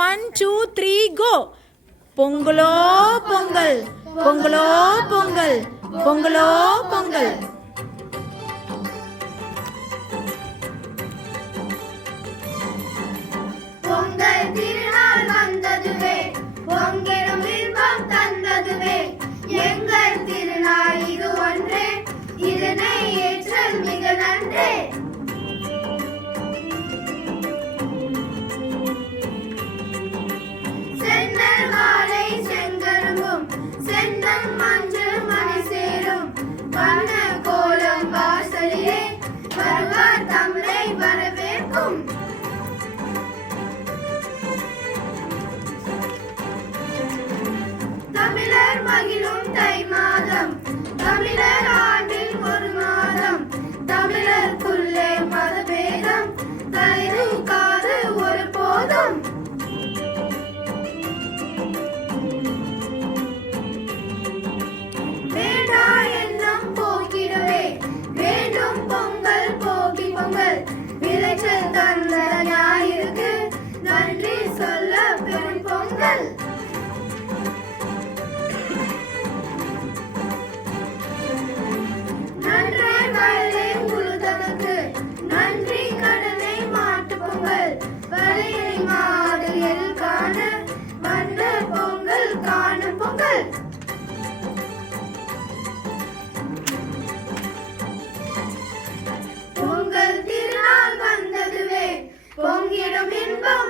1 2 3 go. பொங்கலோ பொங்கல் பொங்கலோ பொங்கல் பொங்கலோ பொங்கல். பொங்கல் திருநாள் வந்ததுவே பொங்கிடும் இன்பம் தந்ததுவே எங்கள் திருநாள் இது ஒன்றே இதனை ஏற்றல் மிக நன்றே. சென்னல் மாலை செங்கரும்பும் செந்தம் மஞ்சள் மணி சேரும் வண்ண கோலம் வாசலிலே வருவார் தமிழை வரவேற்கும். தமிழர் மகிழும் தை மாதம் தமிழர் ஆண்டில் ஒரு மாதம் தமிழருக்குள்ளே மதபேதம் தலைதூக்காது ஒரு போதும். வேண்டா எண்ணம் போக்கிடவே வேண்டும் பொங்கல் போகி பொங்கல் விளைச்சல் தந்த ஞாயிற்கு நன்றி சொல்ல பெரும் பொங்கல். நன்றி கடனை மாட்டு பொங்கல் வளையை மாதிரியில் காண வண்ண பொங்கல் காணும் பொங்கல். பொங்கல் திருநாள் வந்ததுவே பொங்கிடும் இன்பம்